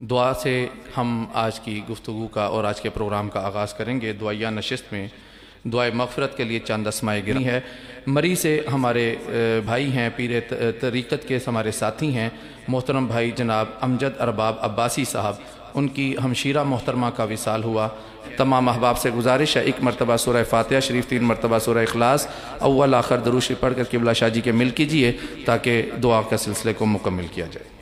دعا سے ہم آج کی گفتگو کا اور آج کے پروگرام کا آغاز کریں گے۔ دعائیہ نشست میں دعائے مغفرت کے لیے چند اسمائے گرامی ہے۔ مری سے ہمارے بھائی ہیں، پیر طریقت کے ہمارے ساتھی ہیں، محترم بھائی جناب امجد ارباب عباسی صاحب، ان کی ہمشیرہ محترمہ کا وصال ہوا۔ تمام احباب سے گزارش ہے، ایک مرتبہ سورہ فاتحہ شریف، 3 مرتبہ سورہ اخلاص اول آخر درود شریف پڑھ کر قبلہ شاہ جی کے مل کیجئے تاکہ دعا کے سلسلے کو مکمل کیا جائے۔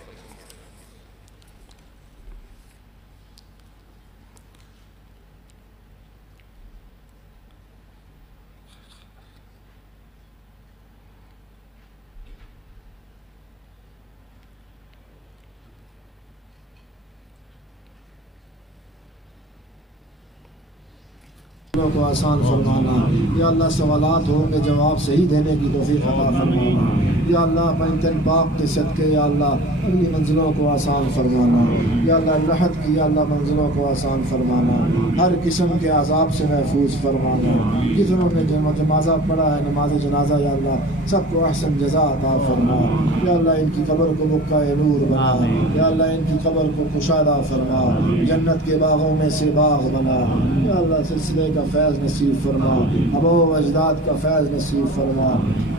کو آسان فرمانا، یا اللہ سوالات ہوں گے جواب صحیح دینے کی توفیق عطا فرمانا، یا اللہ اپنے تن پاک کے صدقے یا اللہ اگلی منزلوں کو آسان فرمانا، یا اللہ راحت کی یا اللہ منزلوں کو آسان فرمانا، ہر قسم کے عذاب سے محفوظ فرمانا۔ جتنوں نے جنازہ پڑھا ہے، نماز جنازہ یا اللہ سب کو احسن جزا عطا فرما، یا اللہ ان کی قبر کو بقعہ نور بنا، یا اللہ ان کی قبر کو کشادہ فرما، جنت کے باغوں میں سے باغ بنا، یا اللہ سلسلے کا فیض نصیب فرما، ابا و اجداد کا فیض نصیب فرما،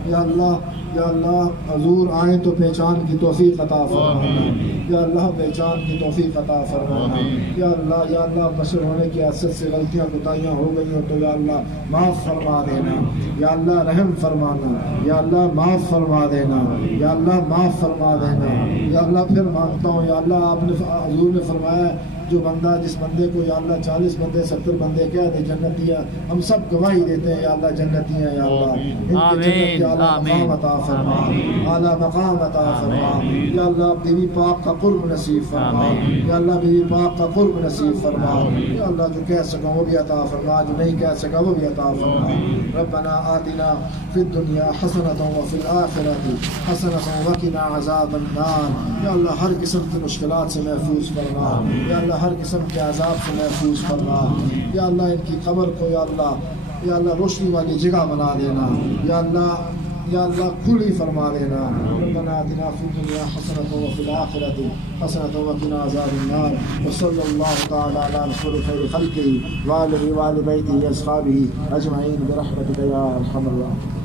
یا اللہ حضور آئیں تو پہچان کی توفیق عطا فرمانا، یا اللہ پہچان کی توفیق عطا فرمانا، یا اللہ بشر ہونے کی حیثیت سے غلطیاں کوتاہیاں ہو گئی ہو تو یا اللہ معاف فرما دینا، یا اللہ رحم فرمانا، یا اللہ معاف فرما دینا، یا اللہ معاف فرما دینا، یا اللہ پھر مانگتا ہوں یا اللہ آپ نے حضور نے فرمایا جو بندہ جس بندے کو یا اللہ 40 بندے 70 بندے کہہ دے جنتی ہے، ہم سب گواہی دیتے ہیں یا اللہ جنتی ہیں، یا اللہ ان کے جنت کے اعلیٰ مقام عطا فرما، اعلیٰ مقام عطا فرما، یا اللہ بیوی پاک کا قرب نصیب فرما، یا اللہ بیوی پاک کا قرب نصیب فرما، یا اللہ جو کہہ سکا وہ بھی عطا فرما، جو نہیں کہہ سکا وہ بھی عطا فرما۔ ربنا آتنا فی الدنیا حسنۃ وفی الآخرۃ حسنۃ وقنا عذاب النار، یا اللہ ہر قسم کی مشکلات سے محفوظ فرما، یا اللہ ہر قسم کے عذاب سے محفوظ فرما، یا اللہ ان کی قبر کو یا اللہ روشنی والی جگہ بنا دینا، یا اللہ کھلی فرما دینا۔ ربنا آتنا فی الدنیا حسنۃ وفی الآخرۃ حسنۃ وقنا عذاب النار، وصلی اللہ تعالی علی خیر خلقہ وآلہ وآل بیتہ واصحابہ اجمعین برحمتک یا ارحم الراحمین۔